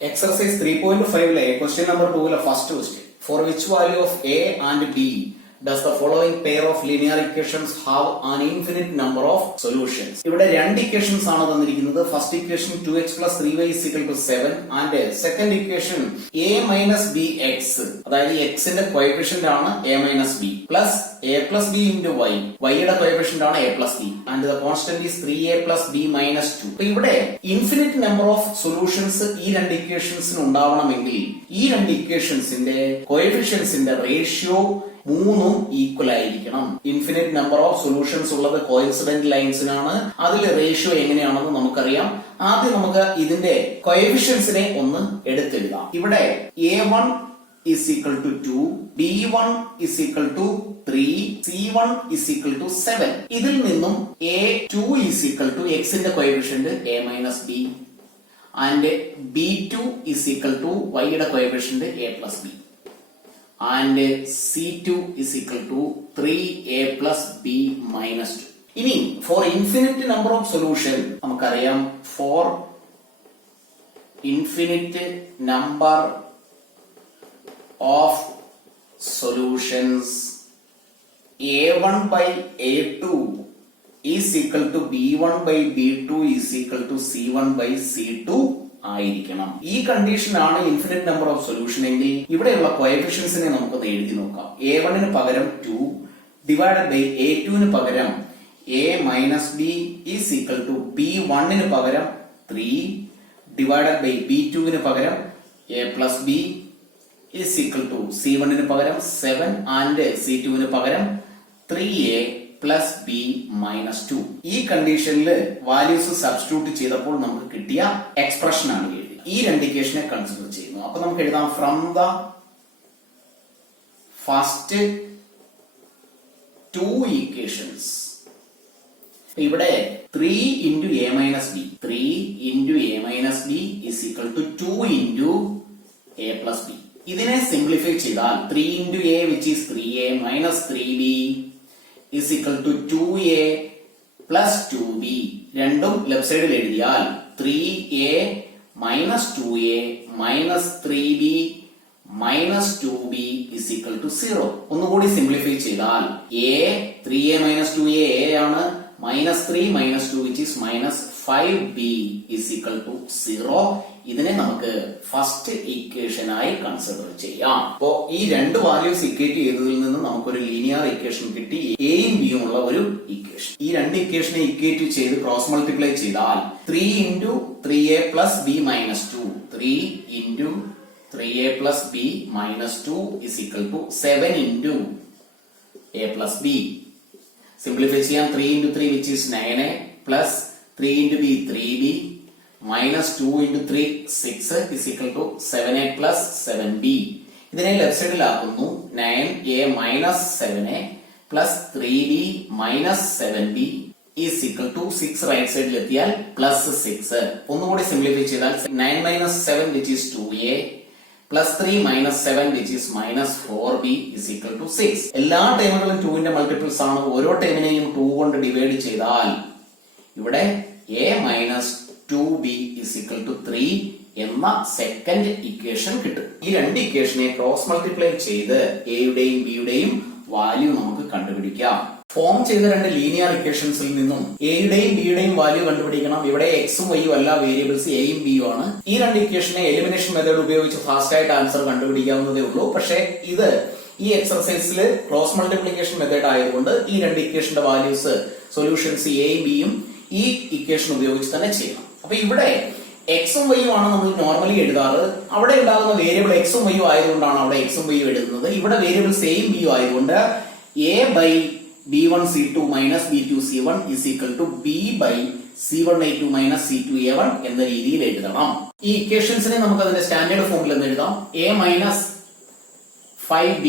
Exercise 3.5 question number 2 first question. For which value of A and B does the following pair of linear equations have an infinite number of solutions? ഇവിടെ രണ്ട് equations ആണ് തന്നിരിക്കുന്നത്. First equation 2x plus 3y is equal to 7 and second equation a minus bx, അതായത് x ന്റെ coefficient ആണ് a minus b plus a plus b into y, y യുടെ coefficient ആണ് a plus b and the constant is 3a plus b minus 2. അപ്പോൾ ഇവിടെ infinite number of solutions ഈ രണ്ട് equationsന് ഉണ്ടാവണമെങ്കിൽ ഈ രണ്ട് equationsന്റെ coefficientsന്റെ ratio മൂന്നും ഈക്വൽ ആയിരിക്കണം. ഇൻഫിനിറ്റ് നമ്പർ ഓഫ് സൊല്യൂഷൻസ് ഉള്ളത് കോയിൻസിഡന്റ് ലൈൻസിനാണ്. അതിൽ റേഷ്യോ എങ്ങനെയാണെന്ന് നമുക്കറിയാം. ആദ്യം നമുക്ക് ഇതിന്റെ കോഎഫിഷ്യൻസിനെ ഒന്ന് എടുത്തെഴുതാം. ഇവിടെ a1 is equal to 2, b1 is equal to 3, c1 is equal to 7. ഇതിൽ നിന്നും a2 is equal to x ന്റെ coefficient a minus b and b2 is equal to y യുടെ coefficient a plus b and c2 is equal to 3a plus b minus 2. ഇനി for infinite number of solution നമുക്കറിയാം for infinite number of solutions a1 by a2 is equal to b1 by b2 is equal to c1 by c2 ആയിരിക്കണം. ഈ condition ആണ് infinite number of solution എങ്കിൽ ഇവിടെയുള്ള കോഎഫിഷ്യൻസിനെ നമുക്ക് എഴുതി നോക്കാം. a1 ന് പകരം 2 ഡിവൈഡഡ് ബൈ a2 ന് പകരം a minus b is equal to b1 ന് പകരം 3 ഡിവൈഡഡ് ബൈ b2 ന് പകരം a plus b is equal to c1 ന് പകരം 7 ആൻഡ് c2 ന് പകരം 3a പ്ലസ് ബി മൈനസ് 2. ഈ കണ്ടീഷനിൽ വാല്യൂസ് സബ്സ്റ്റിറ്റ്യൂട്ട് ചെയ്തപ്പോൾ നമുക്ക് കിട്ടിയ എക്സ്പ്രഷൻ ആണ് എഴുതി. ഈ രണ്ട് ഇക്വേഷനെ കൺസിഡർ ചെയ്യുന്നു. അപ്പൊ നമുക്ക് എഴുതാം from the first to equations. ഇവിടെ 3 into a minus b, 3 into a minus b is equal to 2 into a plus b. ഇതിനെ സിംപ്ലിഫൈ ചെയ്താൽ 3 into a which is 3a minus 3b is equal to 2a plus 2b. രണ്ടും left സൈഡിൽ എഴുതിയാൽ 3a minus 2a minus 3b minus 2b is equal to 0. ഒന്നുകൂടി simplify ചെയ്താൽ a 3a minus 2a a ആണ്, minus 3 minus 2 which is minus 5b is equal to 0. ഇതിനെ നമുക്ക് first equation ആയി consider ചെയ്യാം. അപ്പോ ഈ രണ്ട് വാല്യൂസ് ഇക്വേറ്റ് ചെയ്തതിൽ നിന്ന് നമുക്കൊരു ലീനിയർ ഇക്വേഷൻ കിട്ടി, എയും ബിയും ഉള്ള ഒരു ഇക്വേഷൻ. ഈ രണ്ട് ഇക്വേഷനെ ഇക്വേറ്റ് ചെയ്ത് ക്രോസ് മൾട്ടിപ്ലൈ ചെയ്താൽ 3 into 3a plus b minus 2, 3 into 3a plus b minus 2 is equal to 7 into a plus b. Simplify ചെയ്യാൻ 3 into 3 which is 9a plus 3 into b 3b minus 2 into 3 6 is equal to 7a plus 7b. ഇതിനെ left സൈഡിൽ ആക്കുന്നു. 9a minus 7a plus 3b minus 7b is equal to 6 right സൈഡിൽ എത്തിയാൽ plus 6. ഒന്നുകൂടി simplify ചെയ്താൽ 9 minus 7 which is 2a plus 3 minus 7 which is minus 4b is equal to 6. എല്ലാ ടേമുകളും 2 ന്റെ multiples ആണ്. ഓരോ ടേമിനെയും 2 കൊണ്ട് ഡിവൈഡ് ചെയ്താൽ ഇവിടെ a minus 2b is equal to 3 എന്ന സെക്കൻഡ് ഇക്വേഷൻ കിട്ടും. ഈ രണ്ട് ഇക്വേഷനെ ക്രോസ് മൾട്ടിപ്ലൈ ചെയ്ത് എയുടെയും ബിയുടെയും വാല്യൂ നമുക്ക് കണ്ടുപിടിക്കാം. ഫോം ചെയ്ത രണ്ട് ലീനിയർ ഇക്വേഷൻസിൽ നിന്നും എയുടെയും ബിയുടെയും വാല്യൂ കണ്ടുപിടിക്കണം. ഇവിടെ എക്സും വൈയും അല്ല വേരിയബിൾസ് എയും ബിയും ആണ്. ഈ രണ്ട് ഇക്വേഷനെ എലിമിനേഷൻ മെത്തേഡ് ഉപയോഗിച്ച് ഫാസ്റ്റ് ആയിട്ട് ആൻസർ കണ്ടുപിടിക്കാവുന്നതേ ഉള്ളൂ. പക്ഷേ ഇത് ഈ എക്സർസൈസിൽ ക്രോസ് മൾട്ടിപ്ലിക്കേഷൻ മെത്തേഡ് ആയതുകൊണ്ട് ഈ രണ്ട് ഇക്വേഷന്റെ വാല്യൂസ് സൊല്യൂഷൻസ് എയും ബിയും ഈ ഇക്വേഷൻ ഉപയോഗിച്ച് തന്നെ ചെയ്യണം. അപ്പൊ ഇവിടെ എക്സും വൈയും ആണ് നമ്മൾ നോർമലി എഴുതാറ്. അവിടെ ഉണ്ടാകുന്ന വേരിയബിൾ എക്സും വൈയും ആയതുകൊണ്ടാണ് അവിടെ എക്സും വൈയും എഴുതുന്നത്. ഇവിടെ വേരിയബിൾസ് എയും ബിയും ആയതുകൊണ്ട് A by b1 c2 minus b2 c1 is equal to b by c1 a2 minus c2 a1 എന്ന രീതിയിൽ എഴുതണം. ഈ ഇക്വേഷൻസിനെ നമുക്ക് അതിന്റെ സ്റ്റാൻഡേർഡ് ഫോമിൽ എന്ന് എഴുതാം. a minus 5b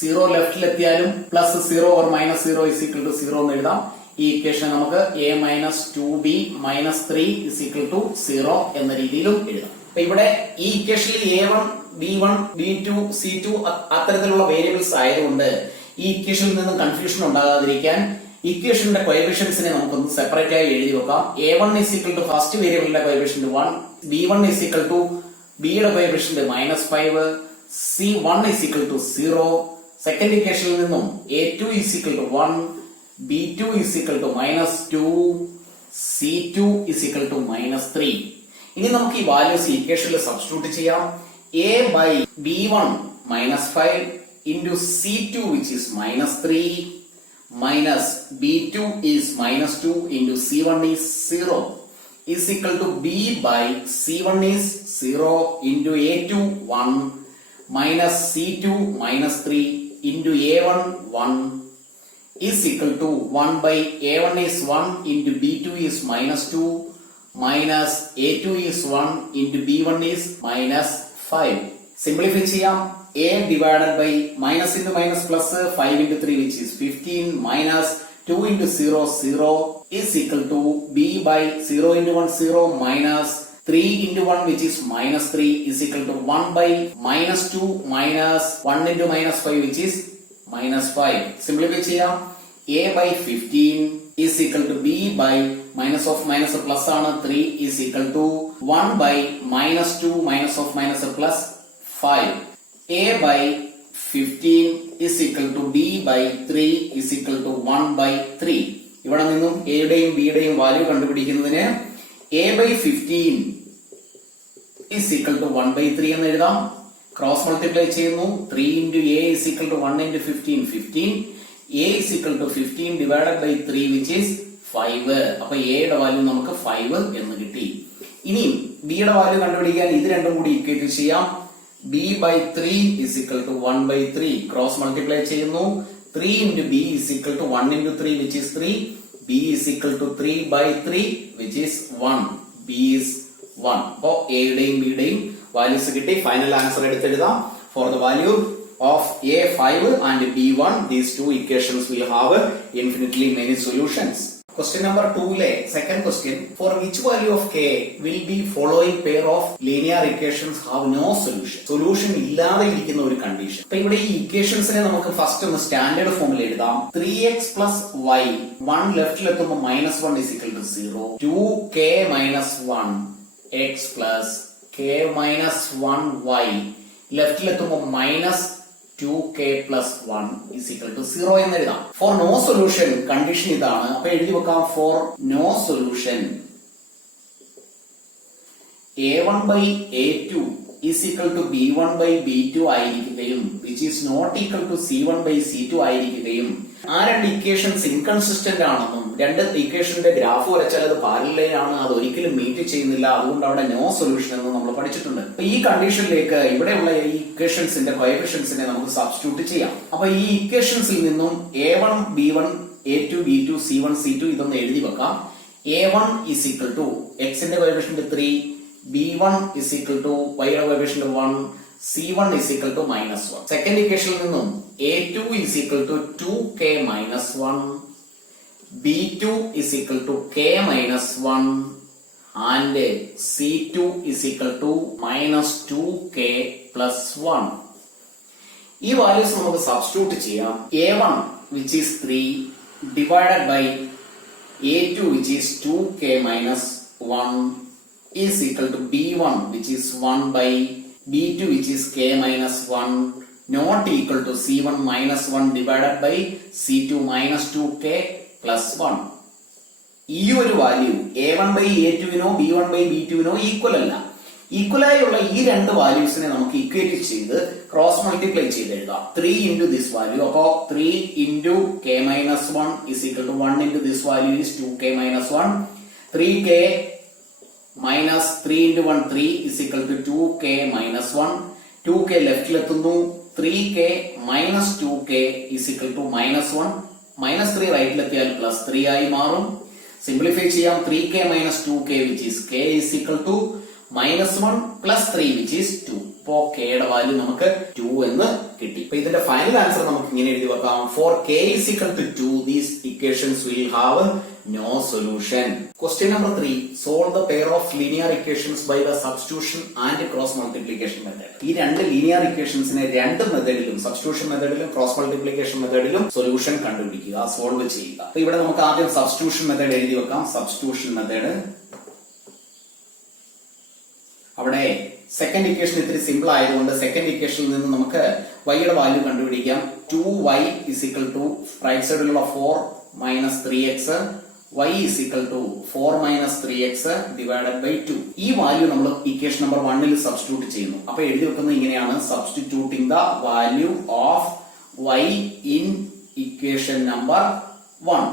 0 ലെഫ്റ്റിൽ എത്തിയാലും plus 0 or minus 0 is equal to 0 എന്ന് എഴുതാം. ഈ ഇക്വേഷൻ നമുക്ക് a minus 2b minus 3 is equal to 0 എന്ന രീതിയിലും എഴുതാം. അപ്പൊ ഇവിടെ ഈ ഇക്വേഷനിൽ a1 b1 b2 c2 അത്തരത്തിലുള്ള വേരിയബിൾസ് ആയതുകൊണ്ട് ഈ ഇക്വേഷനിൽ നിന്ന് കൺഫ്യൂഷൻ ഉണ്ടാകാതിരിക്കാൻ ഇക്വേഷന്റെ കോഎഫിഷ്യൻസിനെ നമുക്കൊന്ന് സെപ്പറേറ്റ് ആയി എഴുതി വെക്കാം. a1 is equal to first വേരിയബിളിന്റെ coefficient 1, b1 is equal to ബിയുടെ coefficient -5, C1 is equal to 0. Second ഇക്വേഷനിൽ നിന്നും A2 is equal to 1, B2 is equal to -2, C2 is equal to -3. ഇനി നമുക്ക് ഈ വാല്യൂസ് ഇക്വേഷനിൽ സബ്സ്റ്റിറ്റ്യൂട്ട് ചെയ്യാം. A by B1 -5 into C2 which is -3 minus B2 is -2 into C1 is 0 is equal to B by C1 is 0 into A2 1 minus C2 -3 into A1 1 is equal to 1 by A1 is 1 into B2 is -2 minus A2 is 1 into B1 is -5. Simplify ചെയ്യാം. A divided by minus into minus plus 5 into 3 which is 15 minus 2 into 0 0 is equal to B by 0 into 1 0 minus 3 into 1 which is -3 is equal to 1 by -2 minus 1 into -5 which is -5. Simplify ചെയ്യാം. A by 15 is equal to B by minus of minus plus ആണ് 3 is equal to 1 by -2 minus of minus plus 5. A by 15 is equal to B by 3 is equal to 1 by 3. ഇവിടെ നിന്നും A യുടെയും B യുടെയും value കണ്ടുപിടിക്കുന്നതിന് A by 15 is equal to 1 by 3 എന്ന് എഴുതാം. Cross multiply ചെയ്യുന്നു. 3 into A is equal to 1 into 15 15. A is equal to 15 divided by 3 which is 5. അപ്പൊ A യുടെ value നമുക്ക് 5 എന്ന് കിട്ടി. ഇനി B യുടെ വാല്യൂ കണ്ടുപിടിക്കാൻ ഇത് രണ്ടും കൂടി ഇക്വേറ്റ് ചെയ്യാം. B by 3 is equal to 1 by 3. Cross multiply ചെയ്യുന്നു. 3 into B is equal to 1 into 3 which is 3. B is equal to 3 by 3 which is 1. B is 1. അപ്പോ A യുടെയും B യുടെയും വാല്യൂസ് കിട്ടി. ഫൈനൽ ആൻസർ എടുത്തെഴുതാം. For the value of A5 and B1, these two equations will have infinitely many solutions. Question number 2 le second question, for which value of k will be following pair of linear equations have no solution? Solution ഇല്ലാതെ ഇരിക്കുന്ന ഒരു condition. അപ്പൊ ഇവിടെ ഈ ഇക്വേഷൻസിനെ നമുക്ക് first ഒന്ന് standard ഫോമിൽ എഴുതാം. 3x plus y 1 ലെഫ്റ്റിൽ എത്തുമ്പോൾ -1 is equal to 0. 2k minus 1 x plus k minus 1 y ലെഫ്റ്റിൽ എത്തുമ്പോൾ -2k plus 1 is equal to 0 എന്ന് എഴുതാം. For no solution കണ്ടീഷൻ ഇതാണ്. അപ്പൊ എഴുതി വെക്കാം. For no solution A1 by A2 is equal to B1 by B2 ആയിരിക്കുകയും which is not equal to C1 by C2 ആയിരിക്കുകയും ആ രണ്ട് ഇക്വേഷൻസ് ഇൻകൺസിസ്റ്റന്റ് ആണെന്നും രണ്ട് ഇക്വേഷന്റെ ഗ്രാഫ് വരച്ചാൽ അത് പാരലൽ ആണ്, അത് ഒരിക്കലും മീറ്റ് ചെയ്യുന്നില്ല, അതുകൊണ്ട് അവിടെ നോ സൊല്യൂഷൻ എന്ന് നമ്മൾ പഠിച്ചിട്ടുണ്ട്. അപ്പൊ ഈ കണ്ടീഷനിലേക്ക് ഇവിടെയുള്ള ഈ ഇക്വേഷൻസിന്റെ കോഎഫിഷ്യൻസിനെ നമുക്ക് സബ്സ്റ്റിറ്റ്യൂട്ട് ചെയ്യാം. അപ്പൊ ഈ ഇക്വേഷൻസിൽ നിന്നും A1 B1 A2 B2 C1 C2 ഇതൊന്ന് എഴുതി വെക്കാം. A1 is equal to x ന്റെ coefficient 3, B1 is equal to y യുടെ coefficient 1, C1 is equal to -1. Second ഇക്വേഷനിൽ നിന്നും A2 is equal to 2k minus 1, B2 is equal to k minus 1 and C2 is equal to -2k plus 1. ഈ values നമുക്ക് substitute ചെയ്യാം. A1 which is 3 divided by A2 which is 2k minus 1 is equal to B1 which is 1 by B2 which is k minus 1 not equal to C1 minus 1 divided by C2 minus 2k plus 1. ഈ ഒരു value A1 by A2 വിനോ B1 by B2 വിനോ equal അല്ല. Equal ആയുള്ള ഈ രണ്ട് വാല്യൂസിനെ നമുക്ക് equate ചെയ്ത് ക്രോസ് മൾട്ടിപ്ലൈ ചെയ്ത് എഴുതാം. 3 into this value, അപ്പോ 3 into k minus 1 is equal to 1 into this value is 2k minus 1. 3k minus 3 into 1 3 is equal to 2k minus 1. 2k ലെഫ്റ്റിലെത്തുന്നു. 3k minus 2k is equal to -1. -3 റൈറ്റിലെത്തിയാൽ +3 ആയി മാറും. Simplify ചെയ്യാം. 3k minus 2k which is k is equal to -1 plus 3 which is 2. അപ്പോ k യുടെ value നമുക്ക് 2 എന്ന് കിട്ടി. അപ്പൊ ഇതിന്റെ ഫൈനൽ ആൻസർ നമുക്ക് ഇങ്ങനെ എഴുതി വെക്കാം. For k is equal to 2 these equations will have no solution. Question number 3, solve the pair of linear equations by the substitution and cross multiplication method. ഈ രണ്ട് ലീനിയർ ഇക്വേഷൻസിനെ രണ്ട് മെത്തേഡിലും സബ്സ്റ്റിറ്റ്യൂഷൻ മെത്തേഡിലും ക്രോസ് മൾട്ടിപ്ലിക്കേഷൻ മെത്തേഡിലും സൊല്യൂഷൻ കണ്ടുപിടിക്കുക, solve ചെയ്യുക. അപ്പൊ ഇവിടെ നമുക്ക് ആദ്യം substitution method എഴുതി വെക്കാം. സബ്സ്റ്റിറ്റ്യൂഷൻ മെത്തേഡ് അവിടെ സെക്കൻഡ് ഇക്വേഷൻ ഇത്തിരി സിമ്പിൾ ആയതുകൊണ്ട് സെക്കൻഡ് ഇക്വേഷനിൽ നിന്ന് നമുക്ക് വൈയുടെ വാല്യൂ കണ്ടുപിടിക്കാം. 2y is equal to right സൈഡിലുള്ള 4 minus 3x y is equal to 4 minus 3x divided by 2. ഈ വാല്യൂ നമ്മൾ ഇക്വേഷൻ നമ്പർ 1 ൽ സബ്സ്റ്റിറ്റ്യൂട്ട് ചെയ്യുന്നു. അപ്പൊ എഴുതി വെക്കുന്നത് ഇങ്ങനെയാണ്: substituting the value of y in equation number 1.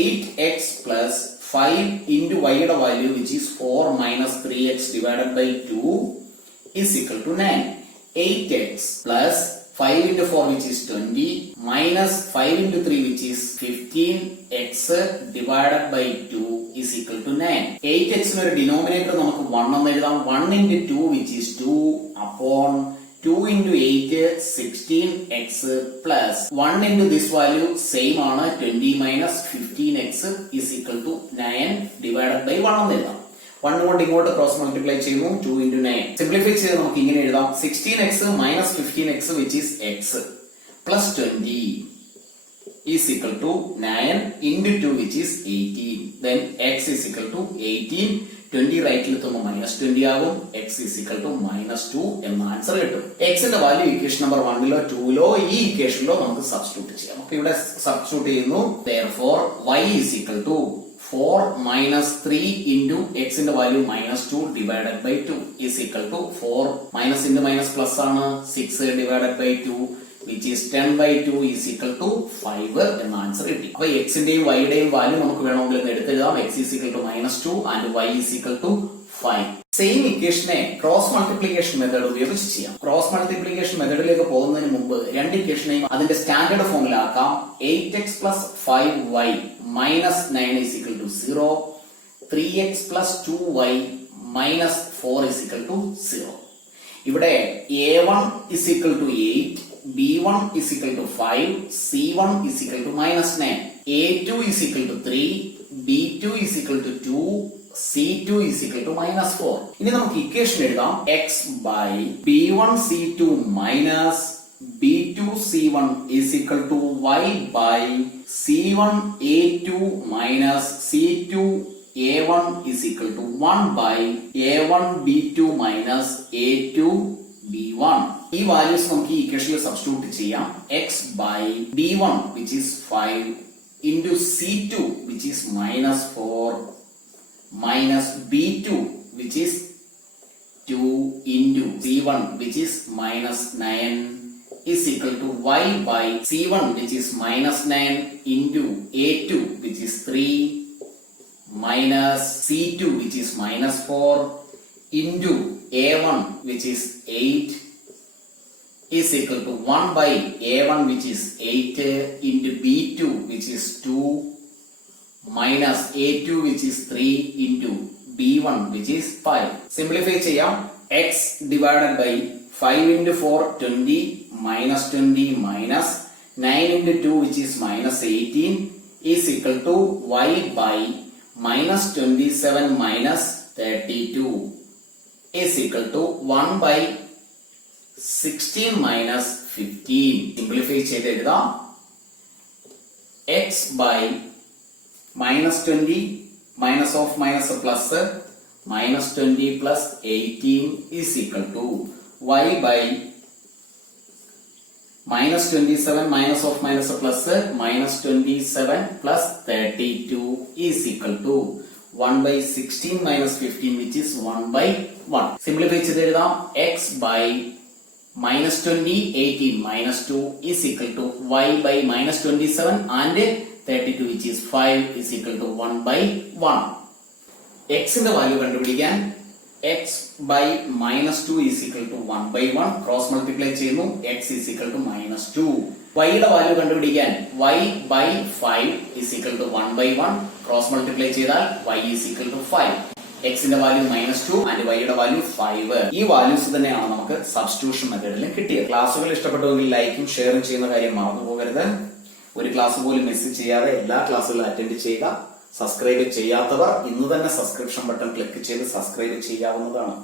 8x plus 5 into y യുടെ value which is 4 minus 3x divided by 2 is equal to 9. 8x plus 5 into 4 which is 20 minus 5 into 3 which is 15x divided by 2 is equal to 9. 8x ന് ഒരു denominator നമുക്ക് 1 എന്ന് എഴുതാം. 1 into 2 which is 2 upon 2 into 8 16x plus 1 into this value same ആണ് 20 minus 15x is equal to 9 divided by 1 എന്ന് എഴുതാം. 1 കൊണ്ട് ഇങ്ങോട്ട് ക്രോസ് മൾട്ടിപ്ലൈ ചെയ്യുന്നു. 2 into 9 സിംപ്ലിഫൈ ചെയ്ത് നമുക്ക് ഇങ്ങനെ എഴുതാം: 16x minus 15x which is x plus 20 is equal to 9 into 2 which is 18. Then x is equal to 18. 20 റൈറ്റിൽ എത്തുമ്പോൾ -20 ആകും. x is equal to -2 എന്ന ആൻസർ കിട്ടും. x ന്റെ വാല്യൂ ഇക്വേഷൻ നമ്പർ 1 ലോ 2 ലോ ഈ ഇക്വേഷനിലോ നമുക്ക് സബ്സ്റ്റിറ്റ്യൂട്ട് ചെയ്യാം. അപ്പൊ ഇവിടെ സബ്സ്റ്റിറ്റ്യൂട്ട് ചെയ്യുന്നു. Therefore y is equal to 4 minus 3 into x ന്റെ value -2 divided by 2 is equal to 4 minus into minus plus ആണ് 6 divided by 2 which is 10 by 2 is equal to 5 എന്ന ആൻസർ കിട്ടി. അപ്പൊ x ന്റെയും y യുടെയും വാല്യൂ നമുക്ക് വേണമെങ്കിൽ എടുത്തെഴുതാം. x is equal to -2 and y is equal to 5. Same ഇക്വേഷനെ cross multiplication method ഉപയോഗിച്ച് ചെയ്യാം. ക്രോസ് മൾട്ടിപ്ലിക്കേഷൻ മെത്തേഡിലേക്ക് പോകുന്നതിന് മുമ്പ് രണ്ട് ഇക്വേഷനെയും അതിന്റെ standard ഫോമിലാക്കാം. 8x plus 5y minus 9 is equal to 0. 3x plus 2y minus 4 is equal to 0. ഇവിടെ a1 is equal to 8, b1 is equal to 5, c1 is equal to -9, a2 is equal to 3, b2 is equal to 2, c2 is equal to -4. ഇനി നമുക്ക് equation എഴുതാം: x by b1 c2 minus b2 c1 is equal to y by c1 a2 minus c2 a1 is equal to 1 by a1 b2 minus a2 b1. ഈ values നമുക്ക് ഈ ഇക്വേഷനിൽ substitute ചെയ്യാം. x by b1 which is 5 into c2 which is -4 minus b2 which is 2 into c1 which is -9 is equal to y by c1 which is -9 into a2 which is 3 minus c2 which is -4 into a1 which is 8 is equal to 1 by a1 which is 8 into b2 which is 2 minus a2 which is 3 into b1 which is 5. Simplify ചെയ്യാം. x divided by 5 into 4 20 minus 20 minus 9 into 2 which is -18 is equal to y by -27 minus 32 is equal to 1 by 16 minus 15. Simplify ചെയ്ത് എഴുതാം. x by -20 minus of minus plus -20 plus 18 is equal to y by -27 minus of minus plus -27 plus 32 is equal to 1 by 16 minus 15 which is 1 by 1. Simplify ചെയ്ത് എഴുതാം. x by -20 18 minus 2 is equal to y by -27 and 32 which is 5 is equal to 1 by 1. x ന്റെ value കണ്ടുപിടിക്കാൻ x by -2 is equal to 1 by 1 cross multiply ചെയ്യുന്നു. x is equal to -2. y യുടെ value കണ്ടുപിടിക്കാൻ y by 5 is equal to 1 by 1 cross multiply ചെയ്താൽ y is equal to 5. x ന്റെ value -2 and y യുടെ value 5. ഈ values തന്നെയാണ് നമുക്ക് substitution മെത്തേഡിൽ കിട്ടിയത്. ക്ലാസ്സുകൾ ഇഷ്ടപ്പെട്ടുവെങ്കിൽ ലൈക്കും ഷെയറും ചെയ്യുന്ന കാര്യം മറന്നു പോകരുത്. ഒരു ക്ലാസ് പോലും മിസ് ചെയ്യാതെ എല്ലാ ക്ലാസ്സുകളും അറ്റൻഡ് ചെയ്യുക. സബ്സ്ക്രൈബ് ചെയ്യാത്തവർ ഇന്ന് തന്നെ സബ്സ്ക്രിപ്ഷൻ ബട്ടൺ ക്ലിക്ക് ചെയ്ത് സബ്സ്ക്രൈബ് ചെയ്യാവുന്നതാണ്.